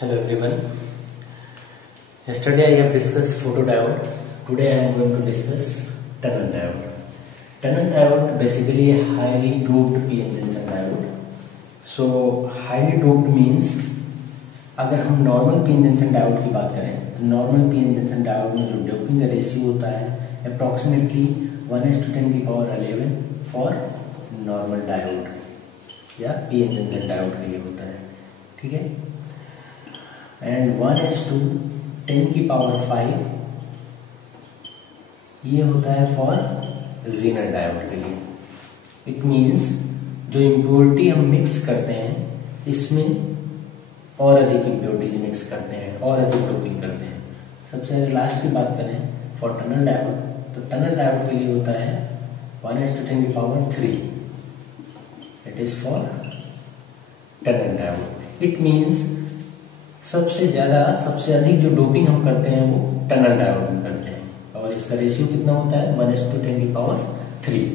Hello everyone. Yesterday I have discussed photodiode. Today I am going to discuss tunnel diode. Tunnel diode basically a highly doped p-n junction diode. So highly doped means अगर हम normal PN junction diode की बात करें तो normal PN junction diode में जो doping का ratio होता है अप्रोक्सीमेटली 1:10⁻11 फॉर नॉर्मल डायोड या पीएन जंक्शन डायोड के लिए होता है, ठीक है, एंड 1:10⁵ ये होता है फॉर ज़ीनर डायोड के लिए। इट मीन्स जो इम्प्योरिटी हम मिक्स करते हैं इसमें और अधिक इम्प्योरिटीज मिक्स करते हैं और अधिक डोपिंग करते हैं। सबसे लास्ट की बात करें फॉर टनल डायोड, तो टनल डायोड के लिए होता है 1:10⁵, it is for tunnel diode. It means सबसे अधिक जो डोपिंग हम करते हैं वो टनल डायोड में करते हैं और इसका रेशियो कितना होता है 1:10⁵।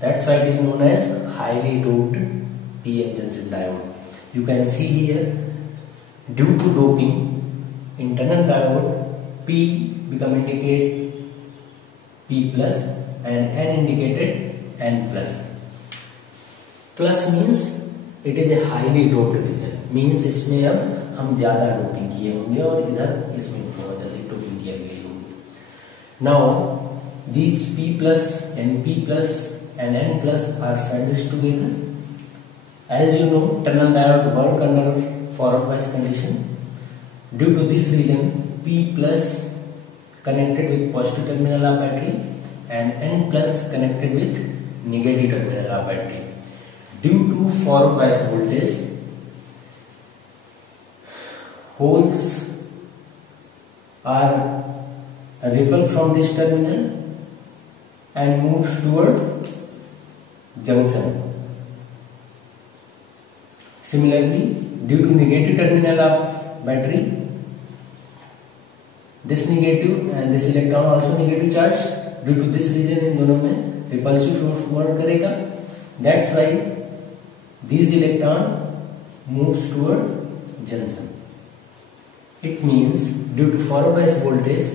That's why it is known as highly doped PN junction diode. You can see here due to doping in tunnel diode P become indicate P plus and N indicated N plus. Plus means it is a highly doped region, means इसमें अब हम ज्यादा doping किए होंगे और इधर इसमें बहुत अधिक डोपिंग किया गई होगी। Now these P plus and N plus are sandwiched together. As you know, tunnel diode work under forward bias condition. Due to this reason, P plus connected with positive terminal of battery and N plus connected with negative terminal of battery. Due to forward bias voltage, holes are repelled from this terminal and moves toward junction. Similarly, due to negative terminal of battery, this negative and this electron also negative charge, due to this reason इन दोनों में repulsive force work करेगा. That's why these electron moves toward junction. It means due to forward bias voltage,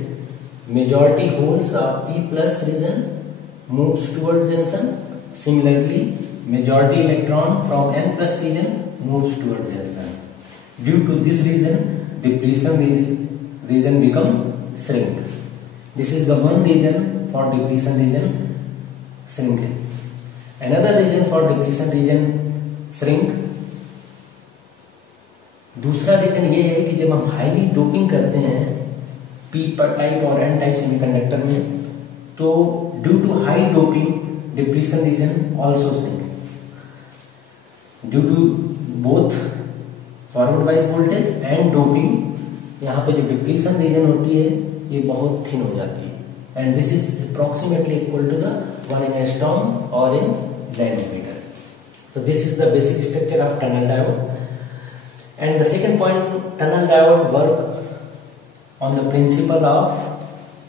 majority holes of P plus region moves toward junction. Similarly, majority electron from N plus region moves towards junction. Due to this reason, depletion region become shrink. This is the one reason for depletion region shrinking. Another reason for depletion region shrink, दूसरा reason ये है कि जब हम highly doping करते हैं P type और N type semiconductor में, तो due to high doping depletion region also shrink due to both forward bias voltage and doping. यहाँ पे जो डिप्लीशन रीजन होती है ये बहुत थिन हो जाती है and this is approximately equal to the 1 in a storm or in nanometer. So this is the basic structure of tunnel diode. And the second point, tunnel diode work on the principle of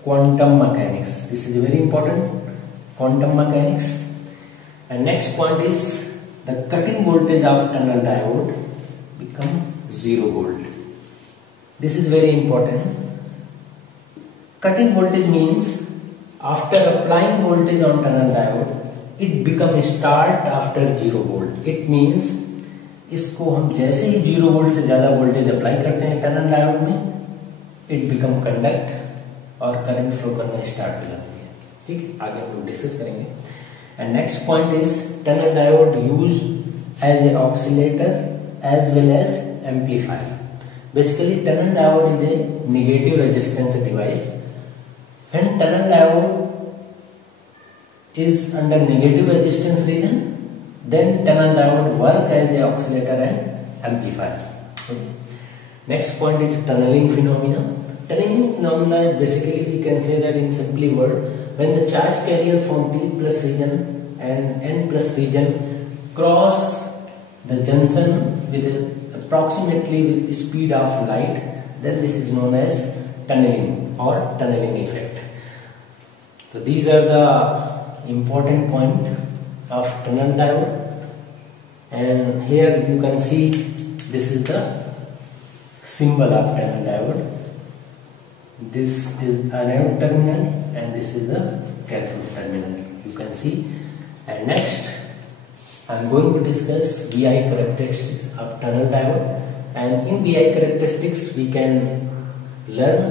quantum mechanics. This is very important, quantum mechanics. And next point is the cutting voltage of tunnel diode become 0 volt. This is very important. Cutting voltage means after applying voltage on tunnel diode, it become start after 0 volt. It means इसको हम जैसे ही 0 volt से ज्यादा voltage apply करते हैं tunnel diode में, it become conduct और current flow करना स्टार्ट हो जाती है। ठीक, आगे हम लोग डिस्कस करेंगे। And next point is tunnel diode use as a oscillator as well as amplifier. Basically tunnel diode is a negative resistance device and tunnel diode is under negative resistance region, then tunnel diode work as a oscillator and amplifier. Okay. Next point is tunneling phenomena. Tunneling phenomena is basically we can say that in simply word, when the charge carrier from P plus region and N plus region cross the junction with approximately with the speed of light, then this is known as tunneling or tunneling effect. So these are the important point of tunnel diode, and here you can see this is the symbol of tunnel diode. This is anode terminal and this is the cathode terminal, you can see. And next I am going to discuss VI characteristics of tunnel diode, and in VI characteristics we can learn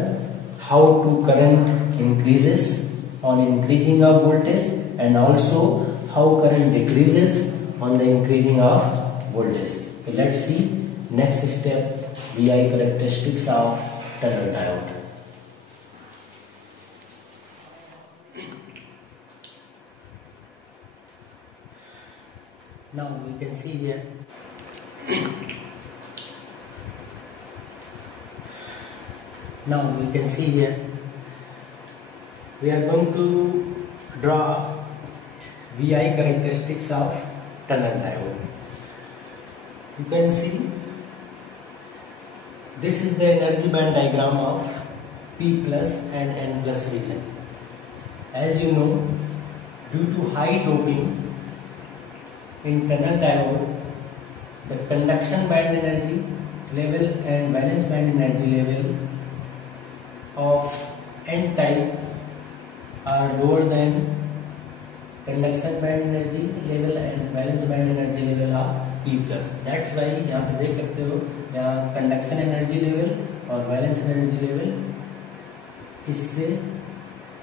how to current increases on increasing of voltage and also how current decreases on the increasing of voltage. Okay, let's see next step, VI characteristics of tunnel diode. Now we can see here we are going to draw VI characteristics of tunnel diode. You can see this is the energy band diagram of P plus and N plus region. As you know, due to high doping in tunnel diode, the conduction band energy level and valence band energy level of N type are lower than conduction band energy level and valence band energy level of P plus. That's why यहाँ पे देख सकते हो, यहाँ conduction energy level और valence energy level इससे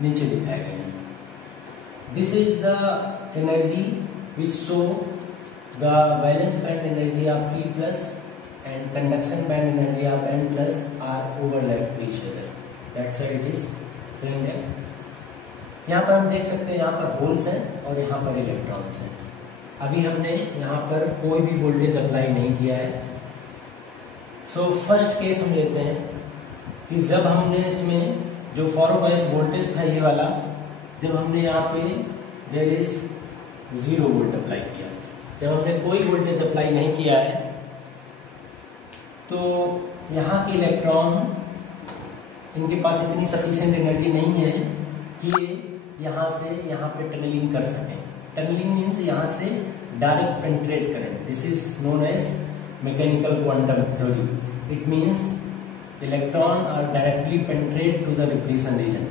नीचे दिखाए गए हैं. This is the energy which show the valence band energy of P plus and conduction band energy of N plus are overlapped to each other. That's why it is showing that. यहाँ पर हम देख सकते हैं, यहाँ पर holes हैं और यहाँ पर इलेक्ट्रॉन्स हैं. अभी हमने यहाँ पर कोई भी वोल्टेज अप्लाई नहीं किया है. सो फर्स्ट केस हम लेते हैं कि जब हमने इसमें जो फॉरवर्ड बायस वोल्टेज था ये वाला, जब हमने यहाँ पे देयर इज 0 वोल्ट अप्लाई किया, जब हमने कोई वोल्टेज अप्लाई नहीं किया है तो यहाँ के इलेक्ट्रॉन, इनके पास इतनी सफिशिएंट एनर्जी नहीं है कि यहाँ से यहाँ पे टनलिंग कर सकें. टनलिंग मीन्स यहाँ से डायरेक्ट पेनिट्रेट करें. This is known as mechanical quantum theory. It means electron are directly penetrate to the repulsion region.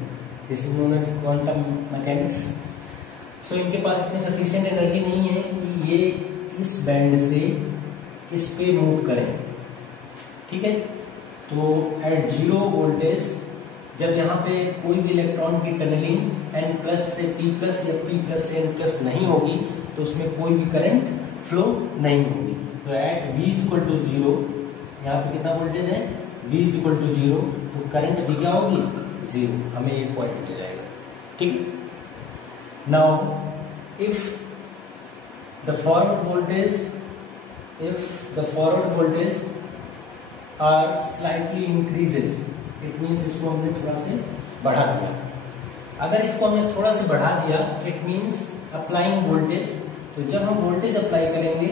This is known as quantum mechanics. So इनके पास इतनी सफिशिएंट एनर्जी नहीं है कि ये इस बैंड से इस पे मूव करें. ठीक है, तो एट 0 वोल्टेज जब यहाँ पे कोई भी इलेक्ट्रॉन की टनलिंग N प्लस से P प्लस या P प्लस से N प्लस नहीं होगी तो उसमें कोई भी करंट फ्लो नहीं होगी. तो एट V इक्वल टू 0, यहाँ पे कितना वोल्टेज है, V इक्वल टू 0, तो करंट भी क्या होगी, 0. हमें ये पॉइंट मिल जाएगा. ठीक है. Now if the forward voltage are slightly increases, it means इसको हमने थोड़ा से बढ़ा दिया. अगर इसको हमने थोड़ा से बढ़ा दिया इट मीन्स अप्लाइंग वोल्टेज. तो जब हम वोल्टेज अप्लाई करेंगे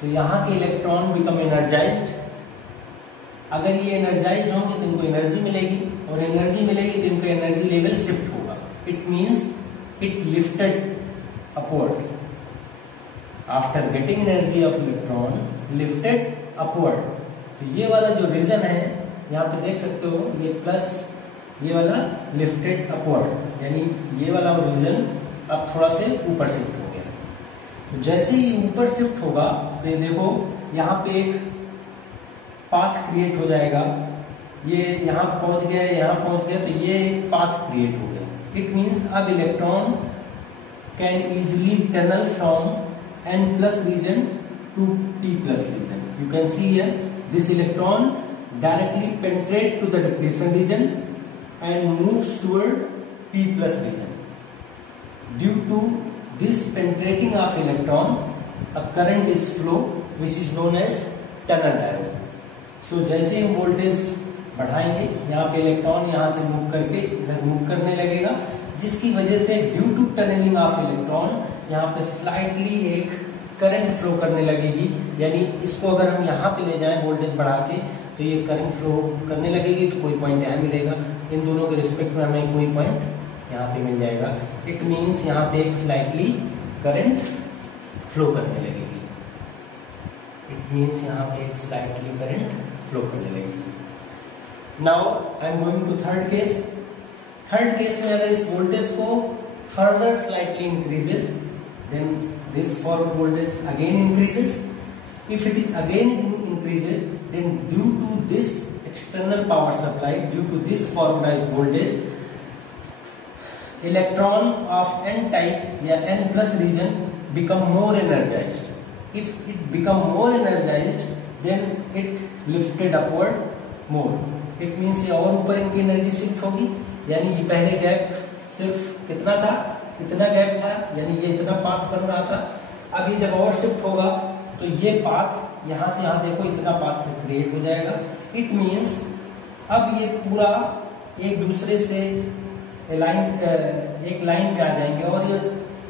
तो यहाँ के इलेक्ट्रॉन बिकम एनर्जाइज्ड. अगर ये एनर्जाइज्ड होंगे तो इनको एनर्जी मिलेगी और एनर्जी मिलेगी तो इनका एनर्जी लेवल शिफ्ट होगा. It means it lifted upward. After getting energy of electron lifted upward. तो ये वाला जो रीजन है यहाँ पे देख सकते हो, ये प्लस ये वाला लिफ्टेड अपवर्ड, यानी ये वाला रीजन अब थोड़ा से ऊपर शिफ्ट हो गया. तो जैसे ही ऊपर शिफ्ट होगा तो ये देखो यहाँ पे एक पाथ क्रिएट हो जाएगा. ये यहाँ पहुंच गया, यहाँ पहुंच गया, तो ये पाथ क्रिएट हो गया. इट मीन्स अब electron can easily tunnel from N plus region to P plus region. You can see here this electron directly penetrate to the depletion region and moves toward P plus region. Due to this penetrating of electron, a current is flow which is known as tunnel diode. So जैसे हम voltage बढ़ाएंगे यहाँ पे electron यहाँ से move करके इधर move करने लगेगा, जिसकी वजह से due to tunneling of electron यहाँ पे स्लाइटली एक करंट फ्लो करने लगेगी. यानी इसको अगर हम यहाँ पे ले जाएं वोल्टेज बढ़ा के तो ये करंट फ्लो करने लगेगी. तो कोई पॉइंट यहाँ मिलेगा, इन दोनों के रिस्पेक्ट में हमें कोई पॉइंट यहाँ पे मिल जाएगा. इट मीन्स यहाँ पे एक स्लाइटली करंट फ्लो करने लगेगी. इट मीन्स यहाँ पे एक स्लाइटली करंट फ्लो करने लगेगी। Now I am going to third case. Third case में अगर इस वोल्टेज को further slightly increases, then this forward voltage again increases. If it is again increases, then due to this external power supply, due to this formalized voltage, electron of n type या n plus region become more energized. If it become more energized, then it lifted upward more. It means ये और ऊपर इनकी energy shift होगी, यानी ये पहले gap सिर्फ कितना था, इतना गैप था, यानी ये इतना पाथ बन रहा था। अब ये जब और शिफ्ट होगा तो ये पाथ यहां से यहां देखो इतना पाथ क्रिएट हो जाएगा। इट मींस अब ये पूरा एक दूसरे से एक लाइन में आ जाएंगे और ये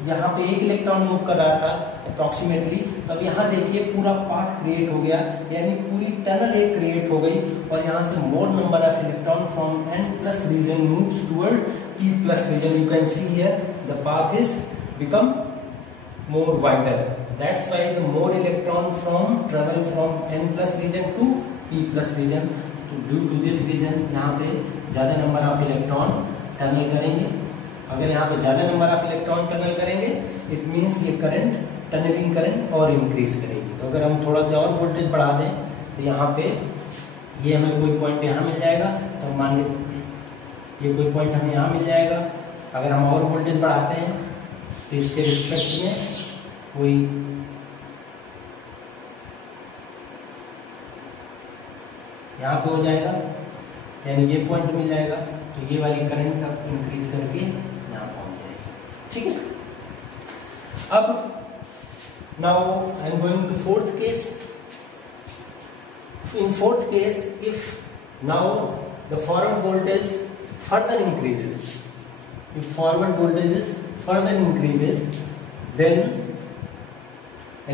जहां पे एक इलेक्ट्रॉन मूव कर रहा था अप्रोक्सीमेटली, तब यहां देखिए पूरा पाथ क्रिएट हो गया, यानी पूरी टनल एक क्रिएट हो गई और यहां से more number of electron from n plus region moves toward p plus region. You can see here the path is become more wider. That's why the more electron travel from n plus region to p plus region. तो due to this reason यहाँ पे ज्यादा number of electron tunnel करेंगे। अगर यहाँ पे ज्यादा number of electron tunnel करेंगे, इट मीन्स ये करंट, टनलिंग करंट और इंक्रीज करेगी। तो अगर हम थोड़ा सा और वोल्टेज बढ़ा दें तो यहाँ पे ये हमें कोई पॉइंट यहाँ मिल जाएगा, तो मान लीजिए ये कोई पॉइंट हमें यहाँ मिल जाएगा। अगर हम और वोल्टेज बढ़ाते हैं तो इसके रिस्पेक्ट में कोई यहाँ पे हो जाएगा, यानी ये पॉइंट मिल जाएगा, तो ये वाली करंट अब इंक्रीज करके यहाँ पहुंच जाएगी। ठीक है। अब now I am going to fourth case. In fourth case, if now the forward voltage further increases, if forward voltage further increases, then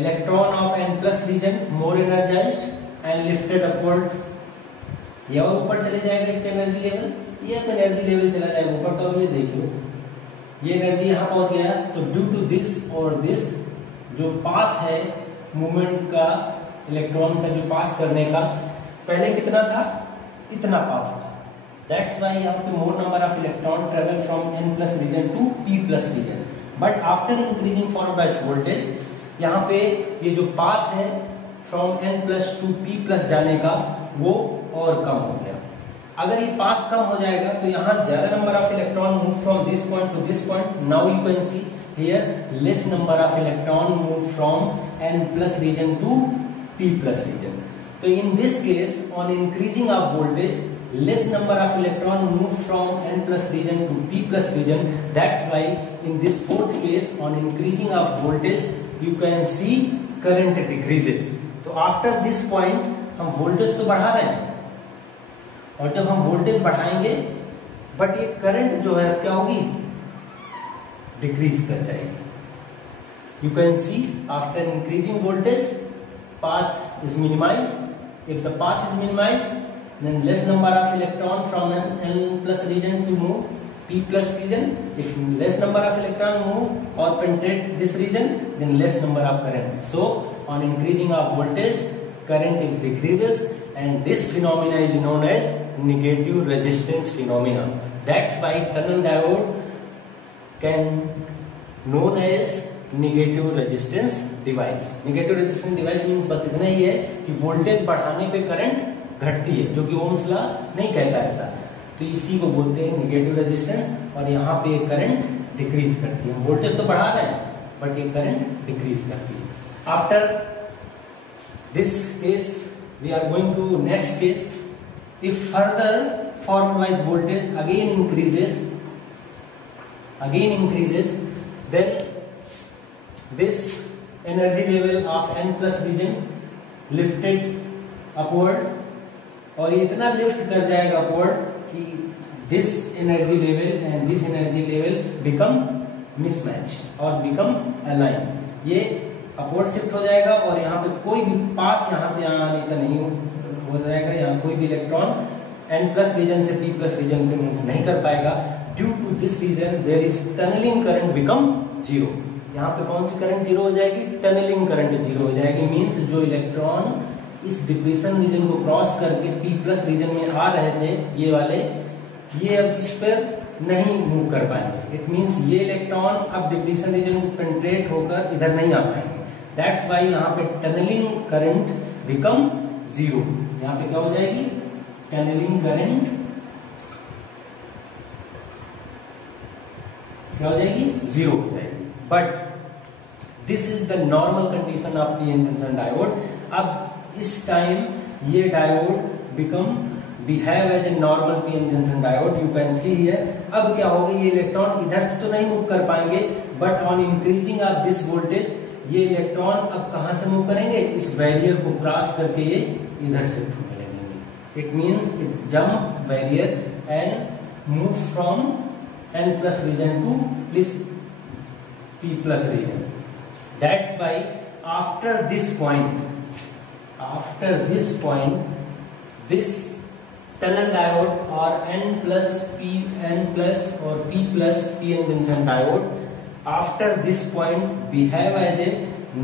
electron of n plus region more energized and lifted upward. ये और ऊपर चले जाएगा इसका energy level, ये energy level चला जाएगा ऊपर। तो अब ये देखियो ये एनर्जी यहाँ पहुंच गया, तो ड्यू टू दिस और दिस जो पाथ है मूवमेंट का, इलेक्ट्रॉन का जो पास करने का, पहले कितना था, इतना पाथ था। That's why यहाँ पे more number of electron travel from n plus region to p plus region. But after increasing forward bias voltage, यहाँ पे ये जो path है from n plus to p plus जाने का, वो और कम हो गया। अगर ये path कम हो जाएगा तो यहाँ ज्यादा number of electron move from this point to this point. Now you can see here less number of electron move from n plus region to p plus region. So in this case, on increasing of voltage, less number of electron move from n plus region to p plus region. That's why in this fourth case, on increasing of voltage, you can see current decreases. तो after this point हम voltage तो बढ़ा रहे हैं, और जब हम voltage बढ़ाएंगे बट ये करंट जो है क्या होगी, डिक्रीज कर जाएगी। You can see after increasing voltage, path is minimized. If the path is minimized, then less number of electron from n plus region to move p plus region. If less number of electron move or penetrate this region, then less number of current. So on increasing of voltage, current is decreases, and this phenomena is known as negative resistance phenomena. That's why tunnel diode can known as negative resistance device. Negative resistance device means बस इतना ही है कि voltage बढ़ाने पे current घटती है, जो कि ओम्स लॉ नहीं कहता ऐसा। तो इसी को बोलते हैं नेगेटिव रेजिस्टेंस, और यहाँ पे करंट डिक्रीज करती है। वोल्टेज तो बढ़ा रहे हैं बट ये करंट डिक्रीज करती है। After this case we are going to next case. If further forward wise voltage again increases, then this energy level of n plus region lifted upward, और ये इतना लिफ्ट कर जाएगा अपवर्ड कि this energy level and this energy level become mismatch और become align. ये upward shift हो जाएगा और यहाँ पे कोई भी पाथ यहाँ से यहाँ आने का नहीं हो जाएगा। यहाँ कोई भी इलेक्ट्रॉन n प्लस रीजन से p प्लस रीजन पे मूव नहीं कर पाएगा। Due to this region there is tunneling current become zero. यहाँ पे कौन सी करंट जीरो हो जाएगी, टनलिंग करंट जीरो हो जाएगी। मींस जो इलेक्ट्रॉन इस डिप्लीशन रीजन को क्रॉस करके P प्लस रीजन में आ रहे थे ये वाले, ये अब इस पर नहीं मूव कर पाएंगे। इट मींस ये इलेक्ट्रॉन अब डिप्लीशन रीजन को पेनिट्रेट होकर इधर नहीं आ पाएंगे। दैट्स व्हाई यहाँ पे टनलिंग करंट बिकम जीरो। यहाँ पे क्या हो जाएगी, टनलिंग करंट क्या हो जाएगी, जीरो हो जाएगी। But this is the normal condition of PN junction diode. अब इस टाइम ये diode become behave as a normal PN junction diode. You can see here. अब क्या होगा, ये इलेक्ट्रॉन इधर से तो नहीं मूव कर पाएंगे, but on increasing of this voltage ये इलेक्ट्रॉन अब कहां से मूव करेंगे, इस बैरियर को क्रॉस करके ये इधर से मूव करेंगे। It means it jump barrier and move from N plus region to this P plus region. That's why after this point, this tunnel diode or N plus P, N plus or P plus PN junction diode, after this point behave as a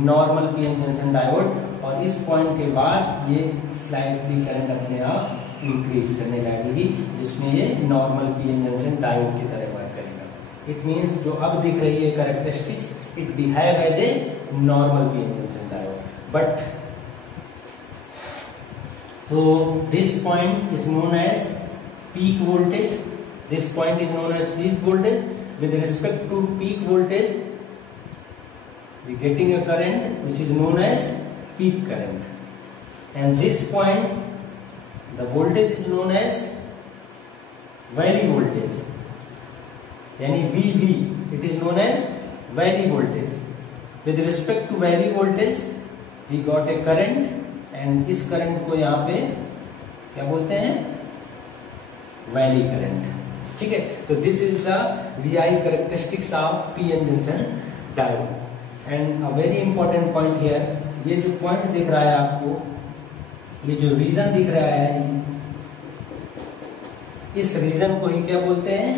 normal PN junction diode, और इस point के बाद ये slightly current अपने आप increase करने लगेगी, जिसमें ये नॉर्मल पीएन जंक्शन डायोड की तरह वर्क करेगा। इट मींस जो अब दिख रही है characteristics, it behave as a normal PN junction diode. But तो this point is known as peak voltage, this point is known as peak voltage. With respect to peak voltage we getting a current which is known as peak current, and this point the voltage is known as valley voltage, yani VV, it is known as valley voltage. With respect to valley voltage we got a current and इस current को यहाँ पे क्या बोलते हैं, valley current, ठीक है। तो this is the VI characteristics of PN junction diode. And a very important point here, ये जो पॉइंट दिख रहा है आपको, ये जो रीजन दिख रहा है, इस रीजन को ही क्या बोलते हैं,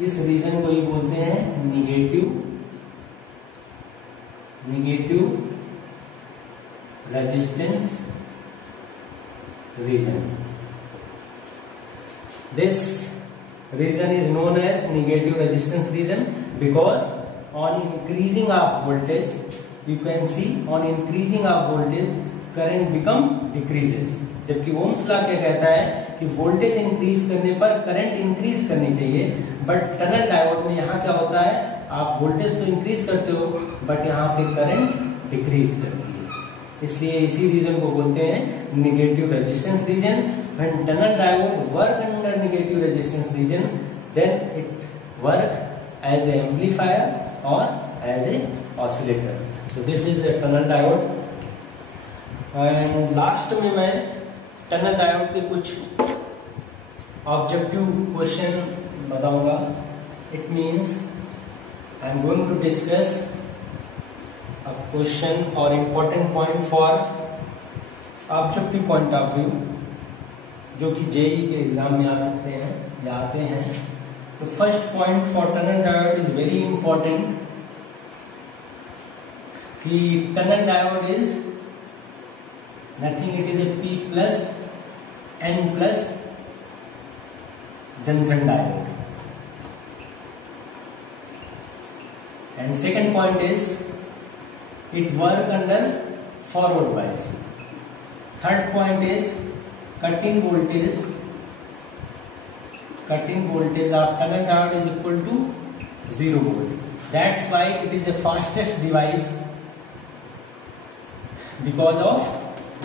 इस रीजन को ही बोलते हैं negative resistance region. This region is known as negative resistance region because on increasing of voltage, you can see on increasing of voltage current become decreases। जबकि ओम्स लॉ क्या कहता है कि वोल्टेज इंक्रीज करने पर करंट इंक्रीज करनी चाहिए, but tunnel diode में यहाँ क्या होता है, आप वोल्टेज तो इंक्रीज करते हो बट यहाँ पे करंट डिक्रीज करती है। इसलिए इसी रीजन को बोलते हैं negative resistance region. When tunnel diode work under negative resistance region, then it work as a amplifier or as a oscillator. So this is a tunnel diode. And last में मैं tunnel diode के कुछ objective question बताऊंगा। It means I am going to discuss a question or important point for objective point of view, जो कि JEE के exam में आ सकते हैं या आते हैं। तो first point for tunnel diode is very important कि tunnel diode is nothing, it is a P plus N plus junction diode. And second point is it work under forward bias. Third point is cutting voltage of tunnel diode is equal to 0 volt. That's why it is the fastest device because of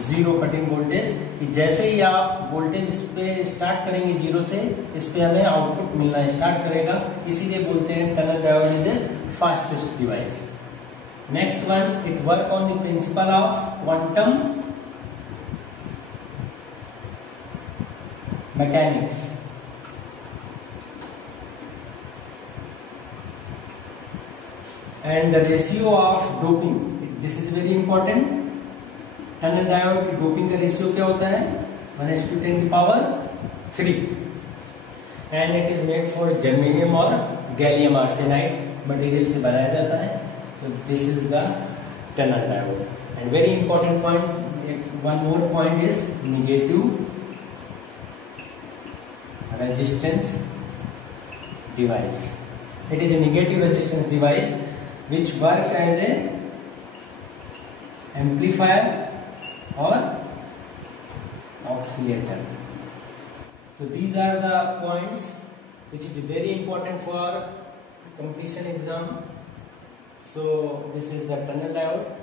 zero cutting voltage। कि जैसे ही आप voltage इस पे start करेंगे zero से, इस पे हमें आउटपुट मिलना स्टार्ट करेगा, इसीलिए बोलते हैं tunnel diode is A fastest device. Next one, it work on the principle of quantum mechanics. And the ratio of doping, this is very important। Tunnel diode की डोपिंग का रेशियो क्या होता है, 1:10⁻³ and it is made for germanium और gallium arsenide material से बनाया जाता है। तो this is the tunnel diode. And very important point, one more point is negative resistance device. It is a negative resistance device which work as a amplifier or oscillator. So these are the points which is very important for completion exam. So this is the tunnel diode.